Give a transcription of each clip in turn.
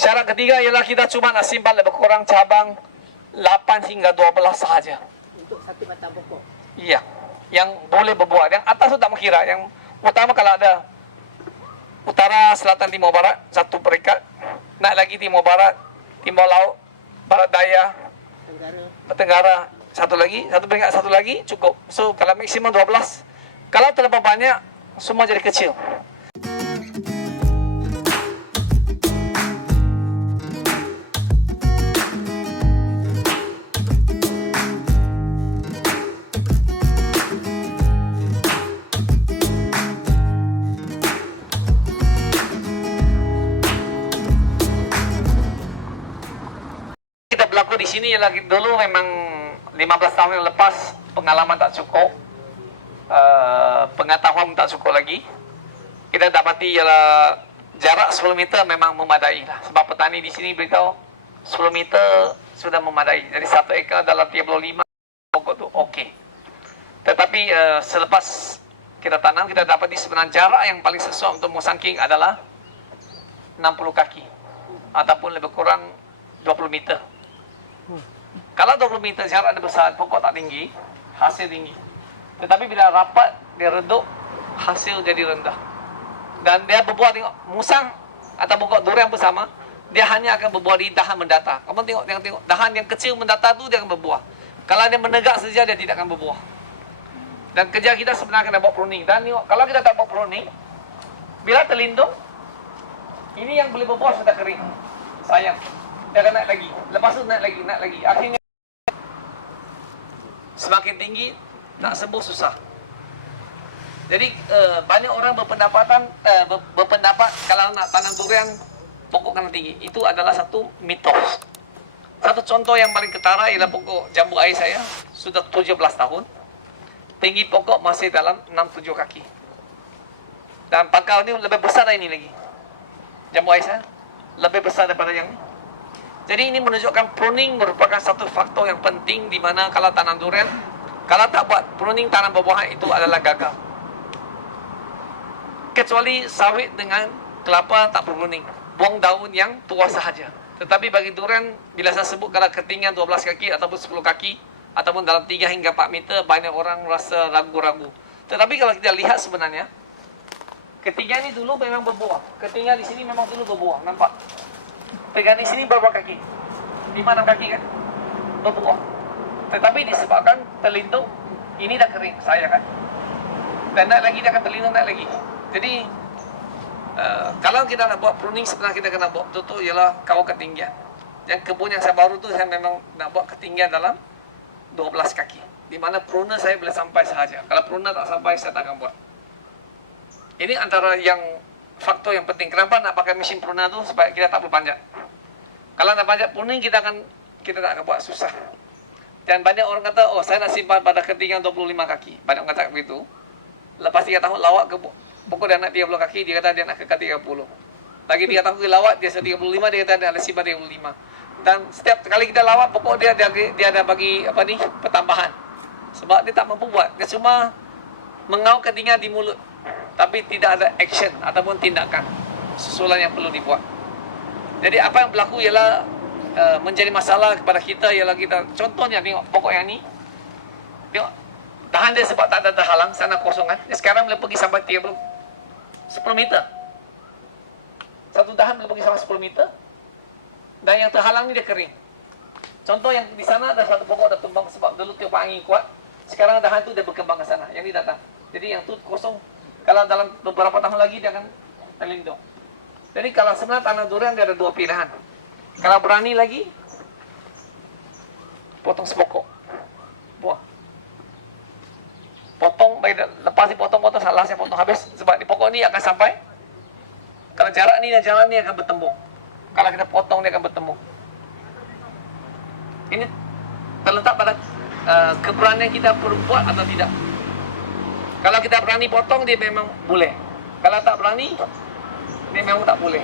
Syarat ketiga ialah kita cuma nak simpan lebih kurang cabang 8 hingga 12 sahaja. Untuk satu batang pokok. Iya, yang boleh berbuah. Yang atas tu tak mengira. Yang utama kalau ada utara, selatan, timur, barat, satu peringkat. Naik lagi timur, barat, timur laut, barat daya, tenggara, satu lagi, satu peringkat, satu lagi, cukup. So, kalau maksimum 12. Kalau terlalu banyak, semua jadi kecil. Berlaku di sini ialah dulu memang 15 tahun yang lepas pengalaman tak cukup, pengetahuan tak cukup lagi. Kita dapati ialah jarak 10 meter memang memadai lah. Sebab petani di sini beritahu 10 meter sudah memadai. Jadi 1 ekar dalam 35 pokok tu okey. Tetapi selepas kita tanam, kita dapati sebenarnya jarak yang paling sesuai untuk musangking adalah 60 kaki ataupun lebih kurang 20 meter. Kalau 20 meter jarak dia besar, pokok tak tinggi, hasil tinggi. Tetapi bila rapat, dia redup, hasil jadi rendah. Dan dia berbuah, tengok, musang atau pokok durian bersama, dia hanya akan berbuah di dahan mendatar. Kamu tengok, dahan yang kecil mendatar tu dia akan berbuah. Kalau dia menegak saja, dia tidak akan berbuah. Dan kerja kita sebenarnya kena buat pruning. Dan tengok, kalau kita tak buat pruning, bila terlindung, ini yang boleh berbuah sudah kering. Sayang. Dia akan naik lagi. Lepas tu naik lagi. Akhirnya semakin tinggi, nak sembuh susah. Jadi banyak orang berpendapat kalau nak tanam durian pokok kena tinggi. Itu adalah satu mitos. Satu contoh yang paling ketara ialah pokok jambu air saya sudah 17 tahun. Tinggi pokok masih dalam 6-7 kaki. Dan pangkal ni lebih besar dari ini lagi. Jambu air saya lebih besar daripada yang ni. Jadi ini menunjukkan pruning merupakan satu faktor yang penting di mana kalau tanam durian, kalau tak buat pruning tanam buah-buahan itu adalah gagal. Kecuali sawit dengan kelapa tak pruning, buang daun yang tua sahaja. Tetapi bagi durian, bila saya sebut kalau ketinggian 12 kaki ataupun 10 kaki ataupun dalam 3 hingga 4 meter, banyak orang rasa ragu-ragu. Tetapi kalau kita lihat sebenarnya, ketinggian ini dulu memang berbuah. Ketinggian di sini memang dulu berbuah, nampak? Pegang di sini berapa kaki? 5-6 kaki kan? Berbuah. Tetapi disebabkan terlindung, ini dah kering, saya kan? Dan naik lagi, dia akan terlindung, naik lagi. Jadi, kalau kita nak buat pruning, sebenarnya kita kena buat betul-betul ialah kawal ketinggian. Yang kebun yang saya baru tu, saya memang nak buat ketinggian dalam 12 kaki. Di mana pruner saya boleh sampai sahaja. Kalau pruner tak sampai, saya tak akan buat. Ini antara yang faktor yang penting. Kenapa nak pakai mesin pruner tu? Supaya kita tak perlu panjat. Kalau nak panjat pruning, kita tak akan buat susah. Dan banyak orang kata, oh saya nak simpan pada ketinggian 25 kaki. Banyak orang kata begitu. Lepas 3 tahun lawak ke pokok dia nak 30 kaki, dia kata dia nak ke 30. Lagi 3 tahun ke lawak, dia 35, dia kata dia nak simpan 35. Dan setiap kali kita lawak, pokok dia ada bagi pertambahan. Sebab dia tak mampu buat. Dia cuma mengauk ketinggian di mulut. Tapi tidak ada action ataupun tindakan susulan yang perlu dibuat. Jadi apa yang berlaku ialah menjadi masalah kepada kita ialah kita, contohnya tengok pokok yang ni, tengok tahan dia sebab tak ada terhalang, sana kosong kan. Sekarang boleh pergi sampai 10 meter. Satu tahan boleh pergi sampai 10 meter. Dan yang terhalang ni dia kering. Contoh yang di sana ada satu pokok dah tumbang sebab dulu tiupan angin kuat. Sekarang dahan tu dia berkembang ke sana. Yang ni datang. Jadi yang tu kosong. Kalau dalam beberapa tahun lagi dia akan terlindung. Jadi kalau sebenarnya tanam durian dia ada 2 pilihan. Kalau berani lagi, potong sepokok buah. Potong, lepas dipotong-potong, salah saya potong habis. Sebab di pokok ni akan sampai. Kalau jarak ni dan jalan ni akan bertemu. Kalau kita potong dia akan bertemu. Ini terletak pada keberanian kita perlu buat atau tidak. Kalau kita berani potong, dia memang boleh. Kalau tak berani, dia memang tak boleh.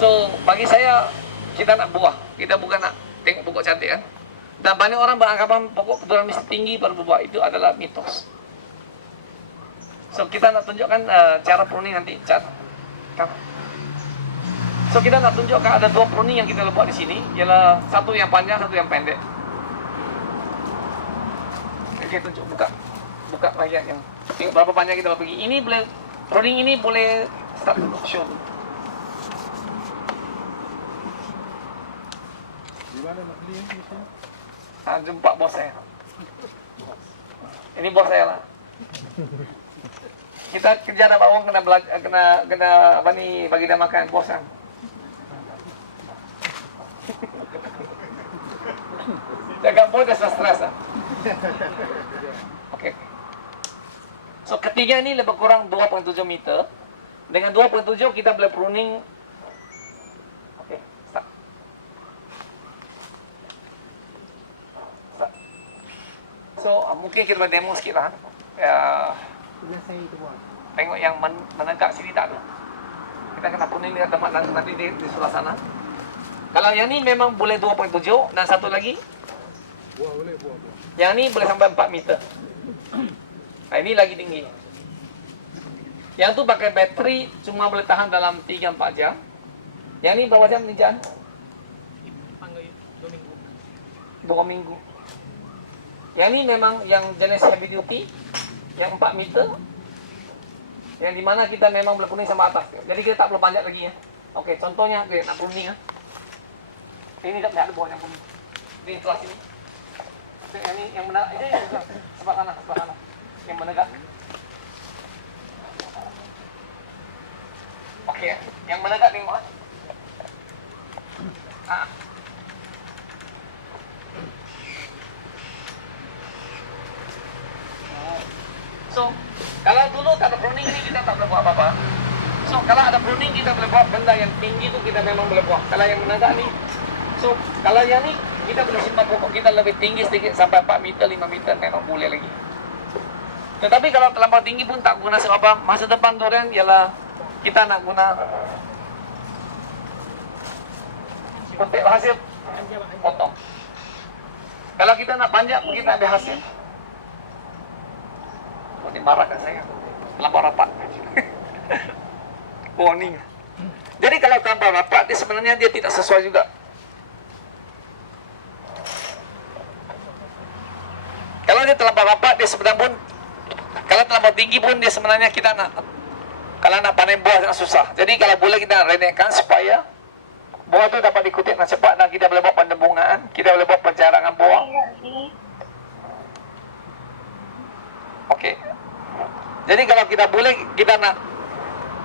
So, bagi saya, kita nak buah. Kita bukan nak tengok pokok cantik kan. Dan banyak orang beranggapan pokok durian mesti tinggi baru berbuah. Itu adalah mitos. So, kita nak tunjukkan cara pruning nanti. So kita nak tunjukkan ada dua pruning yang kita buat di sini, ialah satu yang panjang, satu yang pendek. Okey, tunjuk buka bahagian yang tengok berapa panjang kita pergi. Ini boleh pruning ini boleh start dulu show. Di mana nak beli mesin? Jumpa bos saya. Ini bos saya lah. Kita kerja dapat uang kena belajar, kena apa ni bagi dia makan bos kan. Jaga bos dah stres lah. Okey. So ketiga ini lebih kurang 2.7 meter. Dengan 2.7 kita boleh pruning. Okey, start. So mungkin kita boleh demo sikit lah. Sebelah saya itu buat. Tengok yang menegak sini tak ada. Kita kena pruning dengan tempat nanti di sebelah sana. Kalau yang ni memang boleh 2.7 dan satu lagi Buah boleh, buah. yang ni boleh sampai 4 meter. Nah, ini lagi tinggi. Yang tu pakai bateri cuma boleh tahan dalam 3-4 jam. Yang ni berapa jam ni Jan? 2 minggu. Yang ni memang yang jenis heavy duty, yang 4 meter. Yang di mana kita memang boleh pruning sampai atas. Jadi kita tak perlu panjat lagi ya. Okey, contohnya kita nak pruning ya. Ini tak ada buah yang pruning. Di sebelah sini. Yang ni yang menegak. Ini sebelah sana, sebelah sana. Yang menegak. Okey, yang menegak tengok ah. So, kalau dulu tak ada pruning ni kita tak boleh buat apa-apa. So, kalau ada pruning kita boleh buat benda yang tinggi tu kita memang boleh buat. Kalau yang menegak ni, so kalau yang ni kita boleh simpan pokok kita lebih tinggi sedikit sampai 4 meter, 5 meter memang boleh lagi. Tetapi kalau terlampau tinggi pun tak guna sebab apa? Masa depan durian ialah kita nak guna untuk hasil potong. Kalau kita nak panjat kita ambil hasil. Oh, ini marah kan saya. Terlampau rapat. Warning. Jadi kalau terlampau rapat dia sebenarnya dia tidak sesuai juga. Kalau dia terlampau rapat dia sebenarnya pun, kalau terlampau tinggi pun dia sebenarnya kita nak, kalau nak panen buah sangat susah. Jadi kalau boleh kita renekkan supaya buah tu dapat dikutip dengan cepat dan kita boleh buat pendembungan, kita boleh buat penjarangan buah. Okey. Jadi kalau kita boleh, kita nak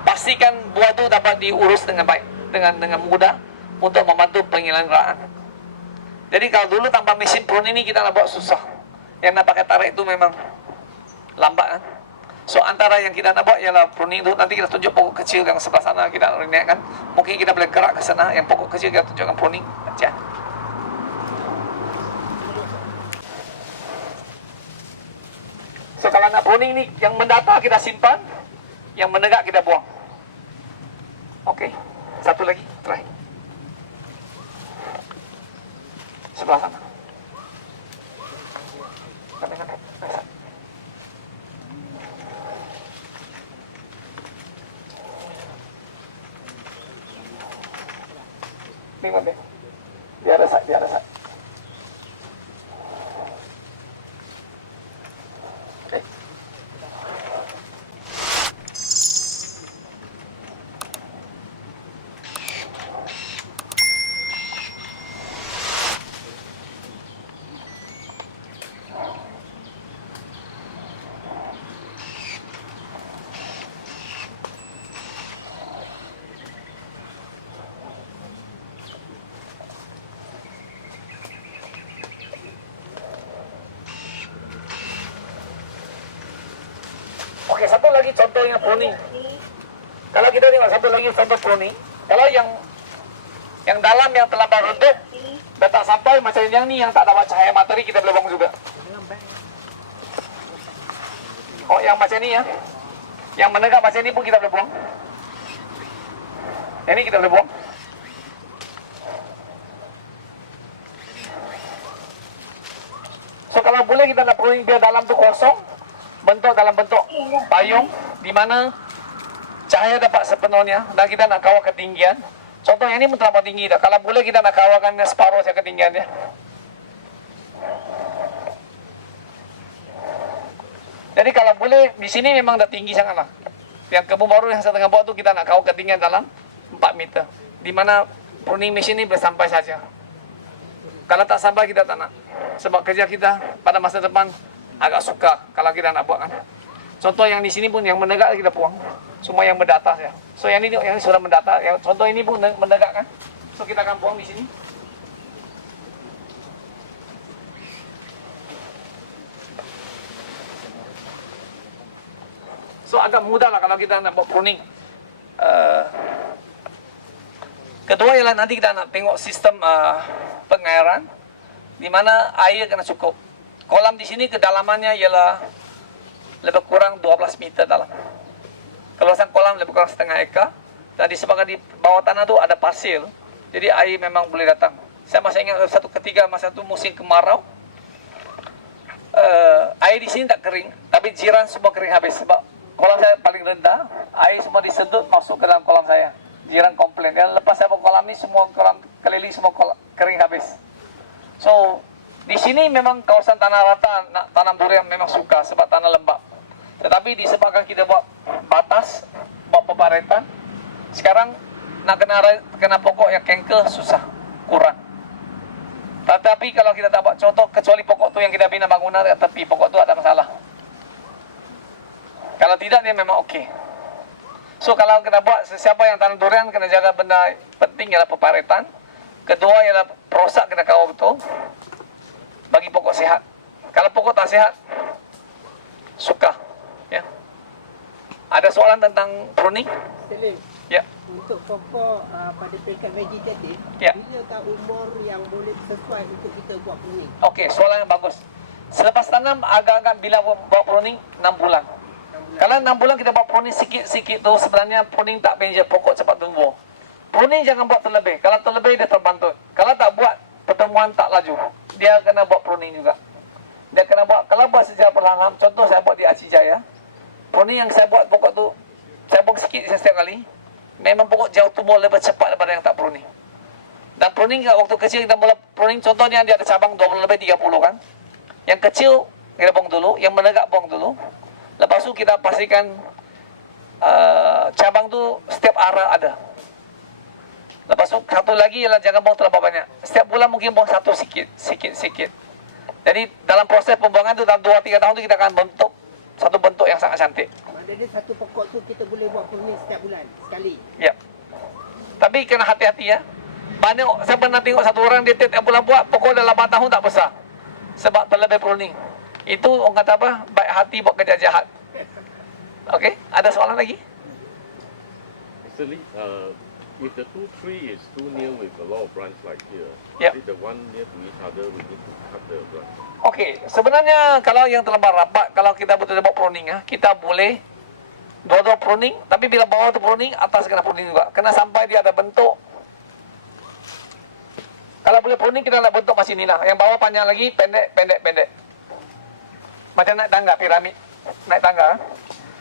pastikan buah tu dapat diurus dengan baik, dengan mudah untuk membantu penyelenggaraan. Jadi kalau dulu tanpa mesin prune ini kita nak buat susah. Yang nak pakai tarik itu memang lambat kan. So antara yang kita nak buat ialah pruning tu. Nanti kita tunjuk pokok kecil yang sebelah sana kita renekkan. Mungkin kita boleh gerak ke sana. Yang pokok kecil kita tunjukkan pruning aja. So kalau nak pruning ni, yang mendatar kita simpan, yang menegak kita buang. Okey, satu lagi, terakhir. Sebelah sana. Kami nak. Ni mana? Dia ada sat. Okay. Okey, satu lagi contoh yang pruning. Kalau kita tengok satu lagi contoh pruning, kalau yang dalam yang terlampau redup, dah tak sampai macam yang ni yang tak dapat cahaya matahari kita boleh buang juga. Oh, yang macam ni ya. Yang menegak macam ni pun kita boleh buang. Yang ni kita boleh buang. So kalau boleh kita nak pruning biar dalam tu kosong, bentuk dalam bentuk payung di mana cahaya dapat sepenuhnya dan kita nak kawal ketinggian. Contoh yang ini pun terlalu tinggi dah. Kalau boleh kita nak kawakannya separuh saja ketinggiannya. Jadi kalau boleh di sini memang dah tinggi sangat lah. Yang kebun baru yang setengah bawah tu kita nak kawal ketinggian dalam 4 meter. Di mana pruning mesin ini boleh sampai saja. Kalau tak sampai kita tak nak. Sebab kerja kita pada masa depan agak suka kalau kita nak buat kan. Contoh yang di sini pun yang menegak kita buang. Semua yang mendatar ya. So yang ini sudah mendatar. Yang contoh ini pun menegak kan. So kita akan buang di sini. So agak mudah lah kalau kita nak buat pruning. Kedua ialah nanti kita nak tengok sistem pengairan di mana air kena cukup. Kolam di sini kedalamannya ialah lebih kurang 12 meter dalam. Keluasan kolam lebih kurang setengah ekar. Dan disebabkan di bawah tanah tu ada pasir. Jadi air memang boleh datang. Saya masih ingat satu ketika masa tu musim kemarau. Air di sini tak kering, tapi jiran semua kering habis sebab kolam saya paling rendah, air semua disedut masuk ke dalam kolam saya. Jiran komplain. Dan lepas saya buat kolam ni, semua kolam keliling semua kering habis. So, di sini memang kawasan tanah rata, nak tanam durian memang suka sebab tanah lembab. Tetapi disebabkan kita buat batas, buat peparetan, sekarang nak kena pokok yang kengkel susah, kurang. Tetapi kalau kita tak buat contoh, kecuali pokok tu yang kita bina bangunan dekat tepi, pokok tu ada masalah. Kalau tidak dia memang okey. So kalau kena buat, sesiapa yang tanam durian kena jaga benda penting ialah peparetan. Kedua ialah perosak kena kawal betul bagi pokok sihat. Kalau pokok tak sihat, suka. Ya. Ada soalan tentang pruning? Selim, Ya. untuk pokok pada tingkat vegetatif, Ya. bilakah umur yang boleh sesuai untuk kita buat pruning? Okey, soalan yang bagus. Selepas tanam agak-agak bila buat pruning 6 bulan. Kalau 6 bulan kita buat pruning sikit-sikit tu, sebenarnya pruning tak benja, pokok cepat tumbuh. Pruning jangan buat terlebih. Kalau terlebih dia terbantut. Kalau tak buat, pertumbuhan tak laju. Dia kena buat pruning juga. Dia kena buat, kalau buat secara perlahan, contoh saya buat di Aceh Jaya. Pruning yang saya buat pokok tu, saya buang sikit setiap kali. Memang pokok jauh tumbuh lebih cepat daripada yang tak pruning. Dan pruning waktu kecil kita mula pruning, contohnya dia ada cabang 20 lebih 30 kan. Yang kecil kita buang dulu, yang menegak buang dulu. Lepas tu kita pastikan cabang tu setiap arah ada. Lepas tu satu lagi ialah jangan buang terlalu banyak. Setiap bulan mungkin buang satu sikit. Jadi dalam proses pembuangan tu dalam 2-3 tahun tu kita akan bentuk satu bentuk yang sangat cantik. Maknanya satu pokok tu kita boleh buat pruning setiap bulan sekali. Ya. Tapi kena hati-hati ya. Banyak saya pernah tengok satu orang dia tiap bulan buat pokok dalam 8 tahun tak besar. Sebab terlebih pruning. Itu orang kata apa? Baik hati buat kerja jahat. Okey, ada soalan lagi? Mr. Lee, if the two tree is too near with a lot of branch like here, Yep. is it the one near to each other we need to cut the branch? Okey, sebenarnya kalau yang terlalu rapat, kalau kita betul-betul buat pruning kita boleh dua-dua pruning, tapi bila bawah tu pruning, atas kena pruning juga. Kena sampai dia ada bentuk. Kalau boleh pruning kita nak bentuk macam inilah. Yang bawah panjang lagi, pendek. Macam naik tangga, piramid. Naik tangga.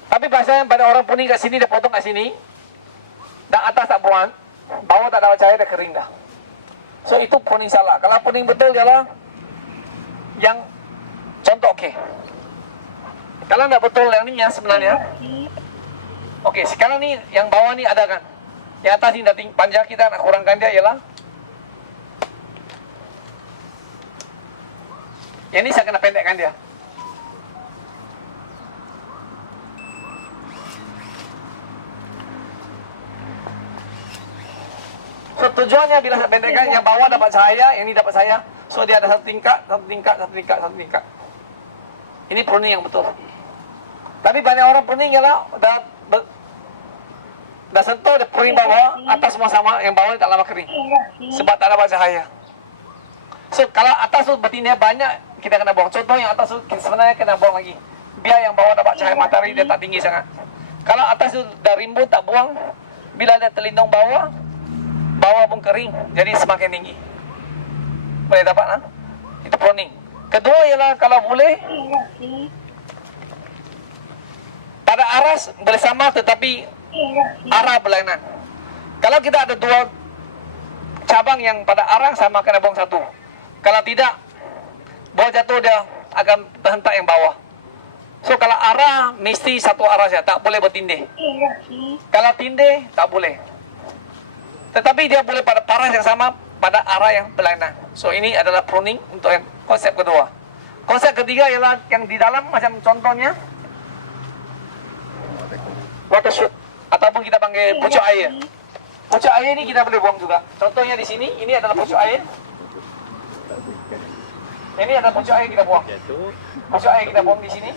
Tapi biasanya pada orang pruning kat sini, dia potong kat sini. Dan atas tak buang. Bawah tak dapat cahaya, dah kering dah. So itu pruning salah. Kalau pruning betul ialah yang contoh okey. Kalau nak betul yang ni yang sebenarnya. Okey, sekarang ni yang bawah ni ada kan. Yang atas ni dah panjang, kita nak kurangkan dia ialah yang ni saya kena pendekkan dia. So tujuannya bila saya pendekkan, yang bawah dapat cahaya, yang ni dapat cahaya. So dia ada satu tingkat. Ini pruning yang betul. Tapi banyak orang pruning ialah dah sentuh, dia pruning bawah, atas semua sama, yang bawah ni tak lama kering. Sebab tak dapat cahaya. So kalau atas tu betina banyak, kita kena buang. Contoh yang atas tu sebenarnya kena buang lagi. Biar yang bawah dapat cahaya matahari, dia tak tinggi sangat. Kalau atas tu dah rimbun tak buang, bila dia terlindung bawah pun kering, jadi semakin tinggi. Boleh dapat lah. Itu pruning. Kedua ialah kalau boleh pada aras boleh sama tetapi arah berlainan. Kalau kita ada cabang yang pada arah sama kena buang satu. Kalau tidak, buah jatuh dia akan terhentak yang bawah. So kalau arah mesti satu arah saja, tak boleh bertindih. Kalau tindih tak boleh. Tetapi dia boleh pada paras yang sama pada arah yang berlainan. So ini adalah pruning untuk yang konsep kedua. Konsep ketiga ialah yang di dalam macam contohnya water shoot ataupun kita panggil pucuk air. Pucuk air ini kita boleh buang juga. Contohnya di sini, ini adalah pucuk air. Ini adalah pucuk air kita buang. Pucuk air kita buang di sini.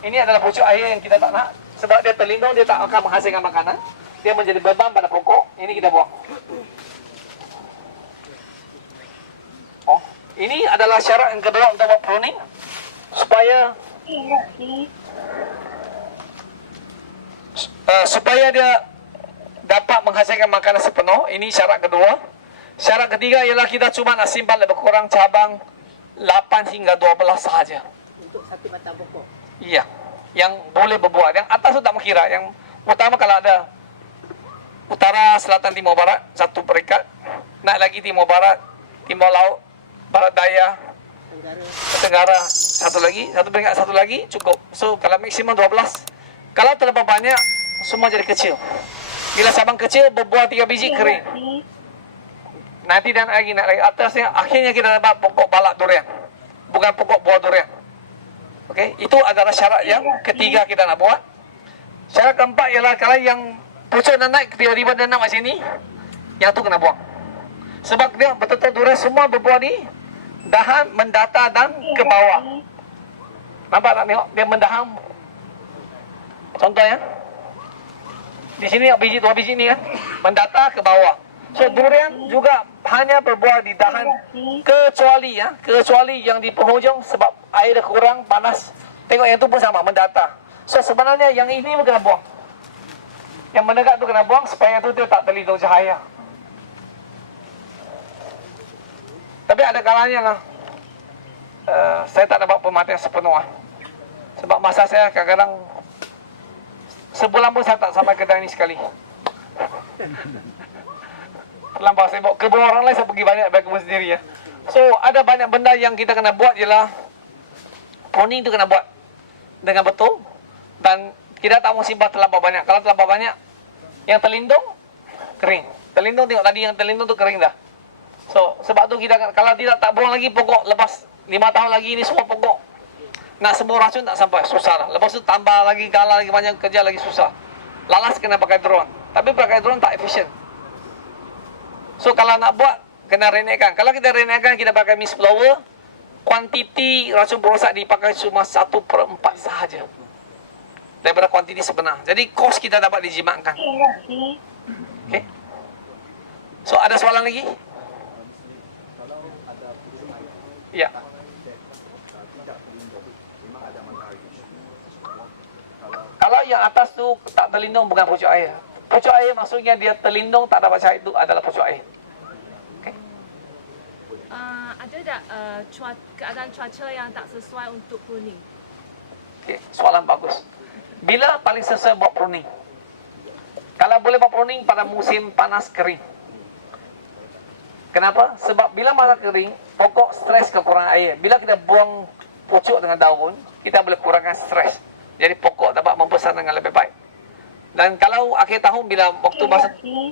Ini adalah pucuk air yang kita tak nak. Sebab dia terlindung, dia tak akan menghasilkan makanan. Dia menjadi beban pada pokok. Ini kita buang. Oh, ini adalah syarat yang kedua untuk buat pruning. Supaya dia dapat menghasilkan makanan sepenuh. Ini syarat kedua. Syarat ketiga ialah kita cuma nak simpan lebih kurang cabang 8 hingga 12 sahaja. Untuk satu batang pokok. Iya, yang boleh berbuah. Yang atas tu tak mengira. Yang utama kalau ada utara, selatan, timur, barat, satu peringkat. Naik lagi timur, barat, timur laut, barat daya, tenggara, satu lagi, satu peringkat, satu lagi, cukup. So, kalau maksimum 12. Kalau terlalu banyak, semua jadi kecil. Bila cabang kecil, berbuah 3 biji, kering. Nanti dan lagi, naik lagi. Atasnya, akhirnya kita dapat pokok balak durian. Bukan pokok buah durian. Okey, itu adalah syarat yang ketiga kita nak buat. Syarat keempat ialah kalau yang pucuk dah naik, tiba-tiba dia nak macam ni, yang tu kena buang. Sebab dia betul-betul durian semua berbuah di dahan, mendata dan ke bawah. Nampak tak tengok? Dia mendaham. Contohnya, di sini biji, 2 biji ni kan, mendata ke bawah. So durian juga hanya berbuah di dahan, kecuali yang di penghujung sebab air dah kurang, panas. Tengok yang tu pun sama, mendata. So sebenarnya yang ini pun kena buang. Yang mendekat tu kena buang supaya tu dia tak terlindung cahaya. Tapi ada kalanya lah, saya tak dapat pemerhatian sepenuh lah. Sebab masa saya kadang-kadang sebulan pun saya tak sampai kedai ni sekali. Terlampau saya bawa kebun orang lain, saya pergi banyak bagi kebun sendiri ya. So ada banyak benda yang kita kena buat ialah pruning tu kena buat dengan betul. Dan kita tak mau simpan terlampau banyak. Kalau terlampau banyak, yang terlindung kering. Terlindung, tengok tadi yang terlindung tu kering dah. So sebab tu kita kalau tidak tak buang lagi pokok, lepas 5 tahun lagi ini semua pokok nak sembuh racun tak sampai, susah lah. Lepas tu tambah lagi, galah lagi banyak, kerja lagi susah. Lalas kena pakai drone. Tapi pakai drone tak efisien. So kalau nak buat, kena renekkan. Kalau kita renekkan, kita pakai mist blower, kuantiti racun perosak dipakai cuma 1/4 sahaja daripada kuantiti sebenar. Jadi kos kita dapat dijimatkan. Okay. So ada soalan lagi? Ya. Kalau yang atas tu tak terlindung, bukan pucuk air. Pucuk air maksudnya dia terlindung, tak dapat cahaya, itu adalah pucuk air. Okay. Ada tak keadaan cuaca yang tak sesuai untuk pruning? Okay. Soalan bagus. Bila paling sesuai buat pruning? Kalau boleh buat pruning pada musim panas kering. Kenapa? Sebab bila masa kering, pokok stres kekurangan air. Bila kita buang pucuk dengan daun, kita boleh kurangkan stres. Jadi pokok dapat membesar dengan lebih baik. Dan kalau akhir tahun, bila waktu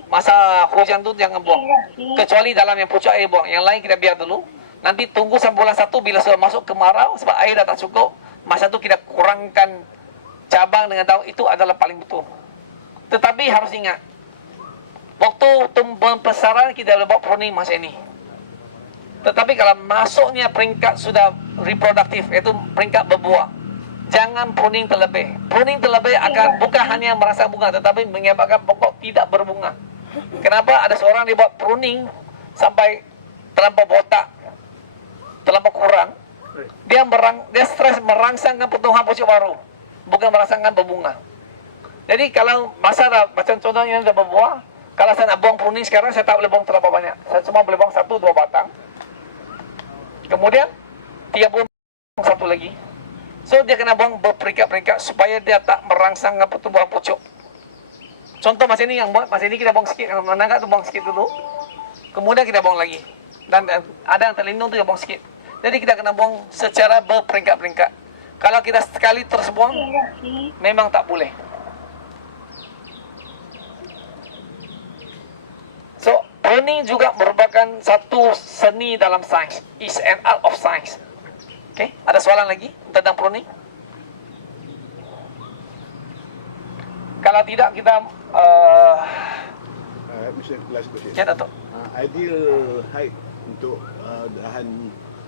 masa hujan tu jangan buang. Kecuali dalam yang pucuk air buang. Yang lain kita biar dulu. Nanti tunggu sampai bulan 1 bila sudah masuk kemarau, sebab air dah tak cukup. Masa tu kita kurangkan cabang dengan daun. Itu adalah paling betul. Tetapi harus ingat, waktu pembesaran kita boleh buat pruning masa ini. Tetapi kalau masuknya peringkat sudah reproduktif, iaitu peringkat berbuah, jangan pruning terlebih. Pruning terlebih akan bukan hanya merasa bunga, tetapi menyebabkan pokok tidak berbunga. Kenapa? Ada seorang dia buat pruning sampai terlampau botak, terlampau kurang. Dia stres merangsangkan pertumbuhan pucuk baru, bukan merangsangkan berbunga. Jadi kalau masa dah, macam contohnya dah berbuah, kalau saya nak buang pruning sekarang, saya tak boleh buang terlalu banyak. Saya cuma boleh buang 1-2 batang. Kemudian 3 bulan satu lagi. So dia kena buang berperingkat-peringkat supaya dia tak merangsangkan pertumbuhan pucuk. Contoh macam ni yang buat, macam ni kita buang sikit, menangkap tu buang sikit dulu. kemudian kita buang lagi. Dan ada yang terlindung tu kita buang sikit. Jadi kita kena buang secara berperingkat-peringkat. Kalau kita sekali terus buang, memang tak boleh. So, pruning juga merupakan satu seni dalam sains. Is an art of science. Okay, ada soalan lagi tentang pruning? Kalau tidak kita Mr. Last question. ya Datuk. Ideal height untuk dahan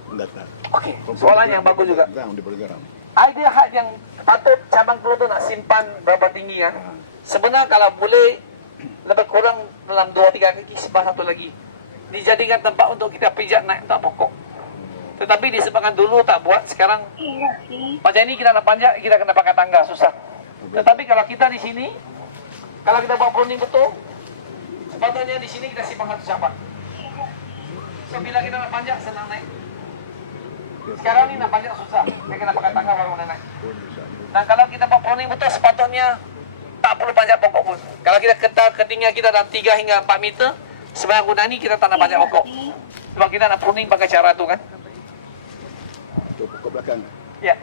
mendatar. Okey, soalan yang bagus juga. Ground, daripada ground. Idea height yang patut cabang telur tu nak simpan berapa tinggi kan? Sebenarnya kalau boleh lebih kurang dalam 2-3 kaki sebab satu lagi. Dijadikan tempat untuk kita pijak naik tak pokok. Tetapi disebabkan dulu tak buat, sekarang macam ini kita nak panjat, kita kena pakai tangga, susah. Tetapi kalau kita di sini, kalau kita buat pruning betul, sepatutnya di sini kita simpan satu cabang. So bila kita nak panjat, senang naik. Sekarang ni nak panjat susah, dia kena pakai tangga baru boleh naik. Dan kalau kita buat pruning betul, sepatutnya tak perlu panjat pokok pun. Kalau kita ketar ketinggian kita dalam 3 hingga 4 meter, sebenarnya guna ni kita tak nak panjat pokok. Sebab kita nak pruning pakai cara tu kan. Untuk pokok belakang. Ya.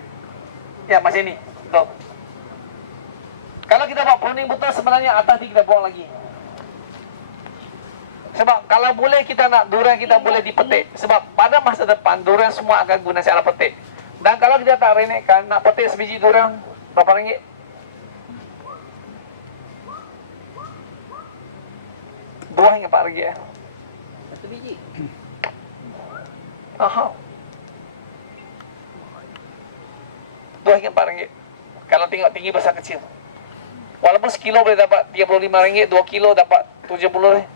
Ya, macam ni. Betul. Kalau kita buat pruning betul, sebenarnya atas ni kita buang lagi. Sebab kalau boleh kita nak durian kita boleh dipetik. Sebab pada masa depan durian semua akan guna cara petik. Dan kalau kita tak renekkan, nak petik sebiji durian berapa ringgit? Dua hingga 4 ringgit. Satu biji. Aha. 2 hingga 4 ringgit. Kalau tengok tinggi besar kecil. Walaupun sekilo boleh dapat 35 ringgit, 2 kilo dapat 70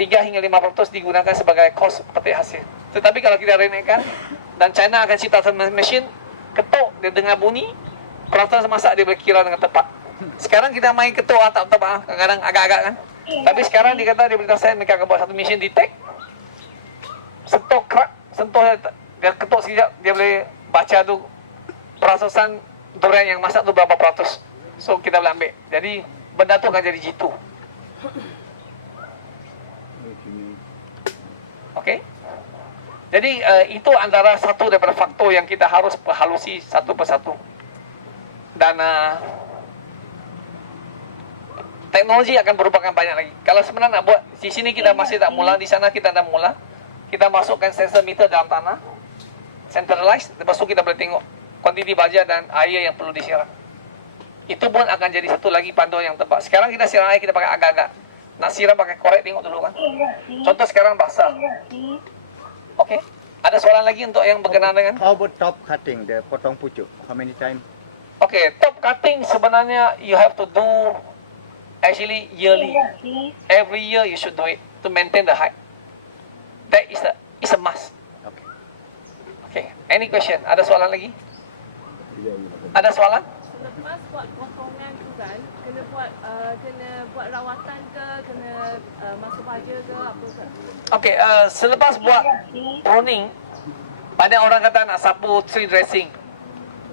3 hingga 5% digunakan sebagai kos petik hasil. Tetapi kalau kita renekkan, dan China akan cipta mesin, ketuk dia dengar bunyi, peralatan masak dia boleh kira dengan tepat. Sekarang kita main ketuk tak tepat, kadang-kadang agak-agak kan. Tapi sekarang dia kata dia boleh tahu mereka akan buat satu mesin detect, sentuh kerak, sentuh dia ketuk sekejap, dia boleh baca tu prosesan durian yang masak tu berapa peratus. So kita boleh ambil. Jadi benda tu akan jadi jitu. Okey. Jadi itu antara satu daripada faktor yang kita harus perhalusi satu persatu. Dan teknologi akan merupakan banyak lagi. Kalau sebenarnya nak buat di sini kita masih tak mula, di sana kita dah mula. Kita masukkan sensor meter dalam tanah, centralized. Lepas tu kita boleh tengok kuantiti baja dan air yang perlu disiram. Itu pun akan jadi satu lagi panduan yang tepat. Sekarang kita siram air kita pakai agak-agak. Nak siram pakai korek tengok dulu kan. Contoh sekarang basah. Okey. Ada soalan lagi untuk yang berkenaan dengan? How about top cutting, the potong pucuk? How many time? Okay, top cutting sebenarnya you have to do actually yearly. Every year you should do it to maintain the height. That is a must. Okay. Okay. Any question? Ada soalan lagi? Ada soalan? Selepas buat potongan tu kan, kena buat rawatan ke, kena masuk baja ke, apa ke? Okay, selepas buat pruning, banyak orang kata nak sapu tree dressing.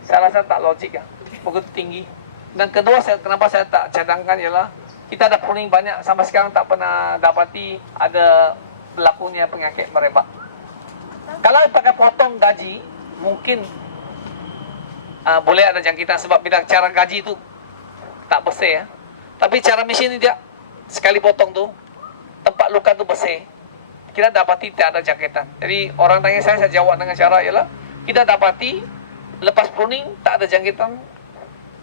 Saya rasa tak logik lah. Begitu tinggi. Dan kedua, kenapa saya tak cadangkan ialah kita ada pruning banyak, sampai sekarang tak pernah dapati ada berlakunya penyakit merebak. Kalau pakai potong gaji, mungkin boleh ada jangkitan sebab bila cara gaji tu tak bersih ya. Tapi cara mesin ni dia sekali potong tu tempat luka tu bersih. Kita dapati tak ada jangkitan. Jadi orang tanya saya jawab dengan cara ialah kita dapati lepas pruning tak ada jangkitan.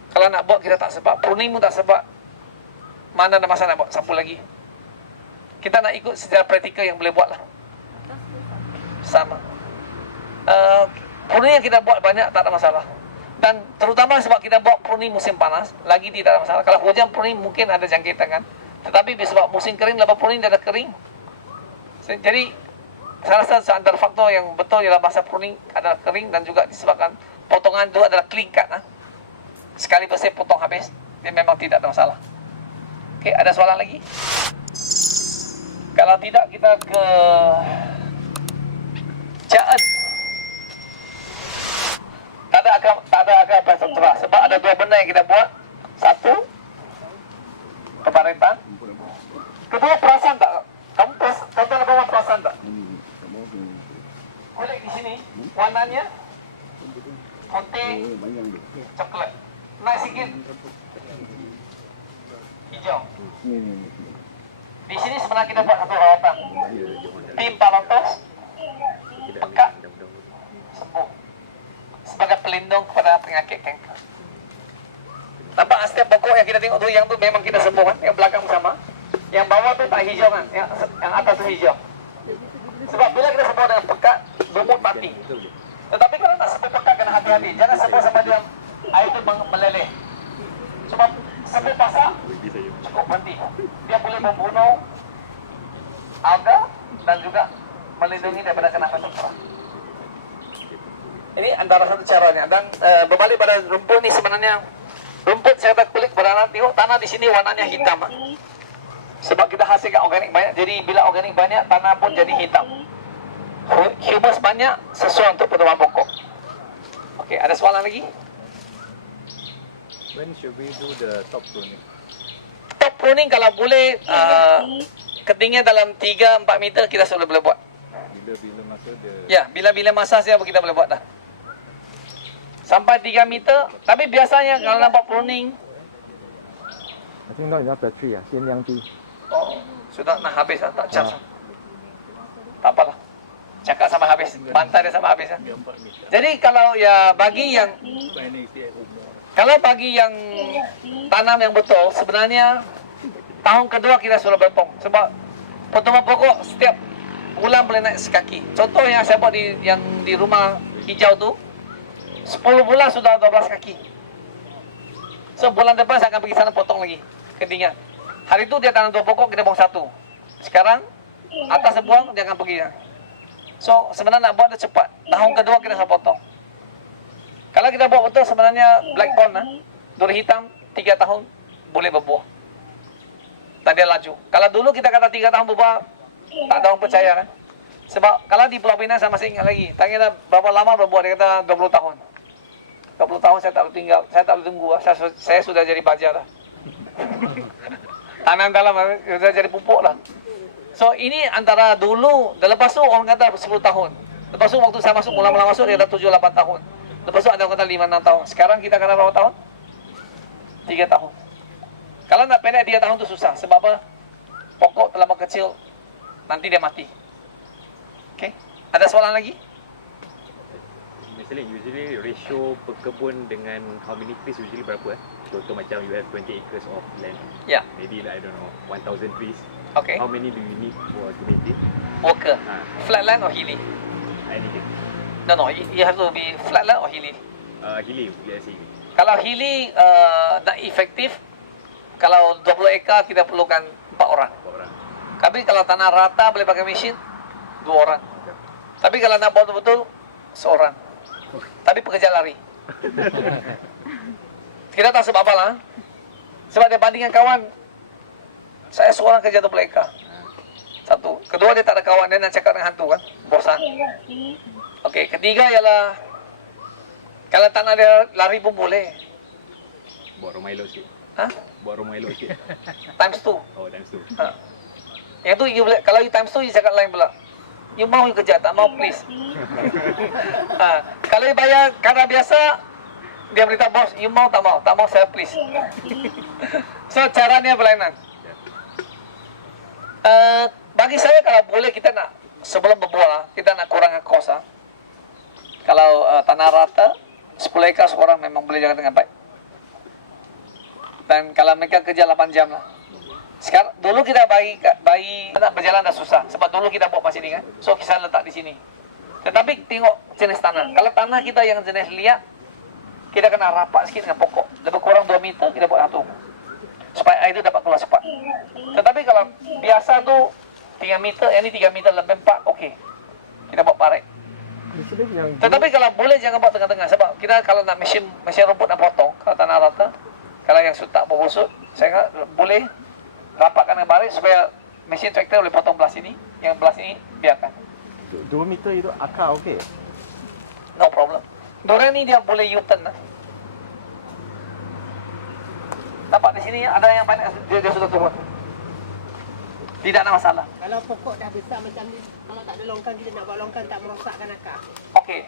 Kalau nak buat kita tak sebab, pruning pun tak sebab. Mana ada masa nak buat sapu lagi. Kita nak ikut secara praktikal yang boleh buat lah. Sama. Pruning yang kita buat banyak tak ada masalah. Dan terutama sebab kita buat pruning musim panas, lagi tidak ada masalah. Kalau hujan pruning mungkin ada jangkitan kan. Tetapi sebab musim kering, lepas pruning dia ada kering. Jadi saya rasa antara faktor yang betul ialah masa pruning adalah kering dan juga disebabkan potongan itu adalah clean cut. Sekali bersih potong habis, dia memang tidak ada masalah. Okey, ada soalan lagi? Kalau tidak kita ke Caan. Tak ada agak persentuhan sebab ada dua benda yang kita buat. Satu, keparitan. Kedua, perasan tak? Kamu Kamu Kulit di sini warnanya putih, banyak tu. coklat. Naik sikit hijau. Ni. Di sini sebenarnya kita buat satu rawatan. Tim Parantos pekat sembuh sebagai pelindung kepada penyakit kanker. Nampak setiap pokok yang kita tengok tu, yang tu memang kita sembuh kan, yang belakang sama. Yang bawah tu tak hijau kan, yang atas tu hijau. Sebab bila kita sembuh dengan pekat, lumut mati. Tetapi kalau nak sembuh pekat, kena hati-hati. Jangan sembuh sampai dia air tu meleleh. Sebab sembuh basah cukup mati. Dia boleh membunuh alga dan juga melindungi daripada kena kanker. Ini antara satu caranya. Dan berbalik pada rumput ni sebenarnya, rumput saya kata kulit beranak, tengok tanah di sini warnanya hitam. Sebab kita hasilkan organik banyak, jadi bila organik banyak, tanah pun jadi hitam. Humus banyak, sesuai untuk pertumbuhan pokok. Okey, ada soalan lagi? When should we do the top pruning? Top pruning kalau boleh, ketinggian dalam 3-4 meter kita sudah boleh buat. Bila masa dia Ya, bila-bila masa saja kita boleh buat dah. Sampai 3 meter, tapi biasanya kalau nak buat pruning, I think not enough battery 先亮机。 oh, sudah nak habis dah, tak charge. Tak apalah. Cakap sama habis, bantai dia sama habis. Jadi kalau ya bagi yang tanam yang betul, sebenarnya tahun kedua kita sudah berpom. Sebab pertumbuhan pokok setiap bulan boleh naik sekaki. Contoh yang saya buat yang di rumah hijau tu, 10 bulan sudah 12 kaki. So bulan depan saya akan pergi sana potong lagi ketinggian. Hari itu dia tanam 2 pokok, kita buang 1. Sekarang atas sebuang dia akan pergi. So sebenarnya nak buat dia cepat. Tahun kedua kita akan potong. Kalau kita buat betul sebenarnya black corn, duri hitam 3 tahun boleh berbuah. Dan dia laju. Kalau dulu kita kata 3 tahun berbuah, tak ada orang percaya kan. Sebab kalau di Pulau Pinang saya masih ingat lagi, tanya berapa lama berbuah, dia kata 20 tahun. 20 tahun saya tak boleh tinggal, saya tak boleh tunggu. Saya sudah jadi baja dah. Tanam dalam sudah jadi pupuk lah. So ini antara dulu, dan lepas tu orang kata 10 tahun. Lepas tu waktu saya masuk, mula-mula masuk dia kata 7-8 tahun. Lepas tu ada orang kata 5-6 tahun. Sekarang kita kata berapa tahun? 3 tahun. Kalau nak pendek 3 tahun tu susah. Sebab apa? Pokok terlalu kecil, nanti dia mati. Okay? Ada soalan lagi? Misalnya usually ratio perkebun dengan how many trees usually berapa Contoh macam you have 20 acres of land. Yeah. Maybe like, I don't know, 1,000 trees. Okay. How many do you need to maintain? Worker. Flatland or hilly? Anything. No, you have to be flatland or hilly. Hilly, let's say. Kalau hilly nak efektif, kalau 20 ekar kita perlukan 4 orang. 4 orang. Tapi kalau tanah rata boleh pakai mesin 2 orang. Tapi kalau nak buat betul-betul seorang. Tapi pekerja lari. Kita tak sebab apa lah. Sebab dia bandingkan kawan, saya seorang kerja 20 ekar. Satu. Kedua, dia tak ada kawan, dia nak cakap dengan hantu kan. Bosan. Okey, ketiga ialah kalau tanah dia lari pun boleh. Buat rumah elok sikit. Ha? Buat rumah elok sikit. Times 2. Oh, times 2. Ha. Yang tu you boleh, kalau you times 2 you cakap lain pula. You mau you kerja, tak mau please. Ha. Kalau you bayar kadar biasa, dia beritahu bos, you mau tak mau? Tak mau saya please. So caranya berlainan. Bagi saya kalau boleh kita nak sebelum berbual kita nak kurangkan kos. Kalau tanah rata 10 ekar seorang memang boleh jaga dengan baik. Dan kalau mereka kerja 8 jam lah. Sekarang dulu kita bagi nak berjalan dah susah sebab dulu kita buat macam ni kan. So kita letak di sini. Tetapi tengok jenis tanah. Kalau tanah kita yang jenis liat, kita kena rapat sikit dengan pokok. Lebih kurang 2 meter kita buat satu. Supaya air itu dapat keluar cepat. Tetapi kalau biasa tu 3 meter, yang ni 3 meter lebih 4, okey. Kita buat parit. Tetapi kalau boleh jangan buat tengah-tengah sebab kita kalau nak mesin rumput nak potong, kalau tanah rata, kalau yang tak berbusuk, saya kata boleh rapatkan dengan parit supaya mesin traktor boleh potong belah sini, yang belah sini biarkan. 2 meter itu akar okey. No problem. Durian ni dia boleh U-turn lah. Nampak di sini ada yang banyak dia sudah turun. Tidak ada masalah. Kalau pokok dah besar macam ni, kalau tak ada longkang, kita nak buat longkang tak merosakkan akar. Okey.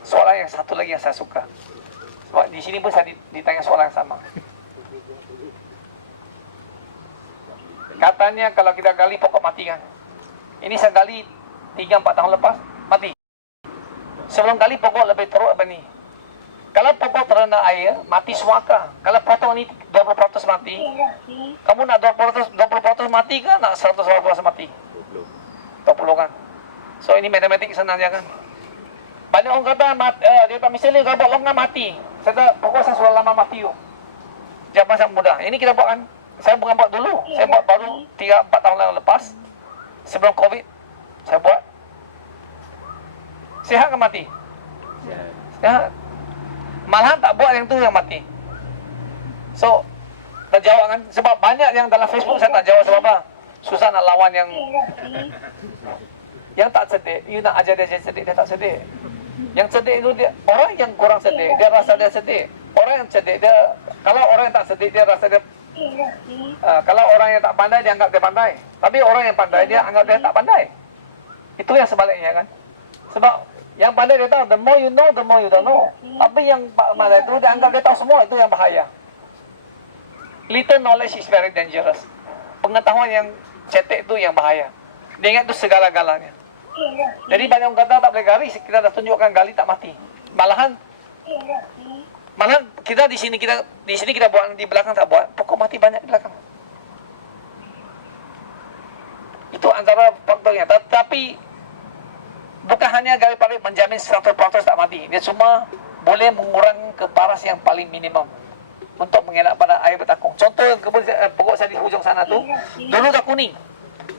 Soalan yang satu lagi yang saya suka. Sebab di sini pun saya ditanya soalan yang sama. Katanya kalau kita gali pokok mati kan. Ini saya gali 3-4 tahun lepas, mati. Sebelum gali pokok lebih teruk apa ni? Kalau pokok terendam air, mati semua akar. Kalau potong ni 20% mati, kamu nak 20% mati ke nak 100% mati? 20 kan. So ini matematik senangnya kan. Banyak orang kata dia tak misalnya kalau buat longkang mati. Saya kata pokok saya sudah lama mati tu. Jangan macam mudah. Ini kita buat kan. Saya bukan buat dulu. Saya buat baru 3-4 tahun yang lepas. Sebelum Covid. Saya buat. Sihat ke mati? Sihat. Malahan tak buat yang tu yang mati. So, tak jawab kan. Sebab banyak yang dalam Facebook saya tak jawab sebab apa? Susah nak lawan yang tak sedih. You nak ajar dia sedih, dia tak sedih. Yang sedih itu dia, orang yang kurang sedih, dia rasa dia sedih. Orang yang sedih, dia, kalau orang yang tak sedih, dia rasa dia, kalau orang yang tak pandai, dia anggap dia pandai. Tapi orang yang pandai, dia anggap dia tak pandai. Itu yang sebaliknya kan. Sebab yang pandai dia tahu, the more you know, the more you don't know. Tapi yang pandai itu, dia anggap dia tahu semua, itu yang bahaya. Little knowledge is very dangerous. Pengetahuan yang cetek itu yang bahaya. Dia ingat itu segala-galanya. Jadi banyak orang kata tak boleh gali, kita dah tunjukkan gali tak mati. Malahan kita di sini kita buat, di belakang tak buat, pokok mati banyak di belakang. Itu antara faktornya. Tetapi bukan hanya gali parit menjamin 100% tak mati. Dia cuma boleh mengurangi ke paras yang paling minimum untuk mengelak pada air bertakung. Contoh kebun pokok saya di hujung sana tu, dulu dah kuning.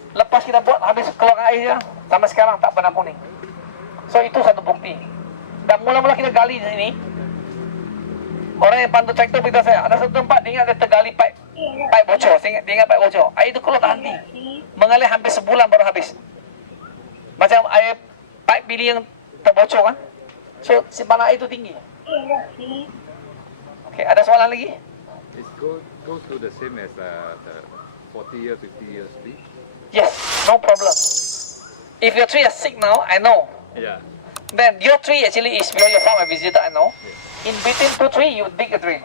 Lepas kita buat habis keluar air je, sampai sekarang tak pernah kuning. So itu satu bukti. Dan mula-mula kita gali di sini, orang yang pandu traktor beritahu saya, ada satu tempat dia ingat dia tergali pipe bocor. Dia ingat pipe bocor. Air itu keluar tak henti. Mengalir hampir sebulan baru habis. Macam air pipe bilik yang terbocor kan. So simpanan air itu tinggi. Okay, ada soalan lagi? It goes to the same as the 40 years, 50 years tree. Yes, no problem. If your tree is sick now, I know. Yeah. Then your tree actually is where your farm I visited, I know. In between 2 trees, you dig a drain.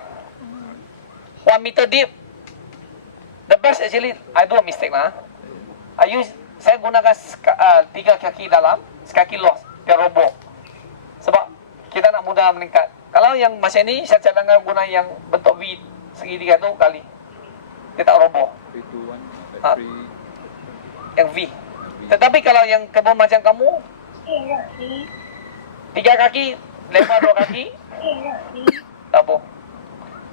1 meter deep. The best actually, I do a mistake lah. Saya gunakan 3 kaki dalam, sekaki luas, dia roboh. Sebab kita nak mudah meningkat. Kalau yang macam ni, saya cadangkan guna yang bentuk V segitiga tu kali. Dia tak roboh. 3, 2, 1, Ha. 3. Yang V. Tetapi kalau yang kebun macam kamu, 3 kaki, lebar 2 kaki, tak apa.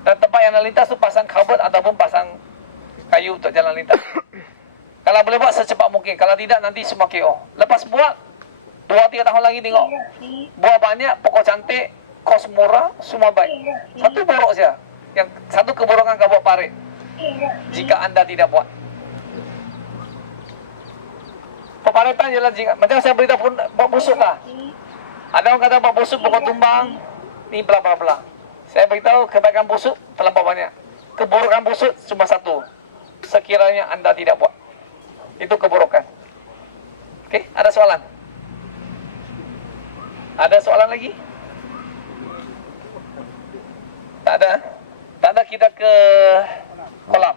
Dan tempat yang nak lintas tu pasang kabel ataupun pasang kayu untuk jalan lintas. Kalau boleh buat secepat mungkin. Kalau tidak nanti semua KO. Lepas buat 2-3 tahun lagi tengok. Buah banyak, pokok cantik, kos murah, semua baik. Satu buruk saja. Yang satu keburukan kabut parit. Jika anda tidak buat. Peparitan jelas jika macam saya beritahu pun buat busuk lah. Ada orang kata buat busuk pokok tumbang, ni bla bla bla. Saya beritahu kebaikan busuk terlampau banyak. Keburukan busuk cuma satu. Sekiranya anda tidak buat. Itu keburukan. Okey, ada soalan? Ada soalan lagi? Tak ada. Tak ada, kita ke kolam.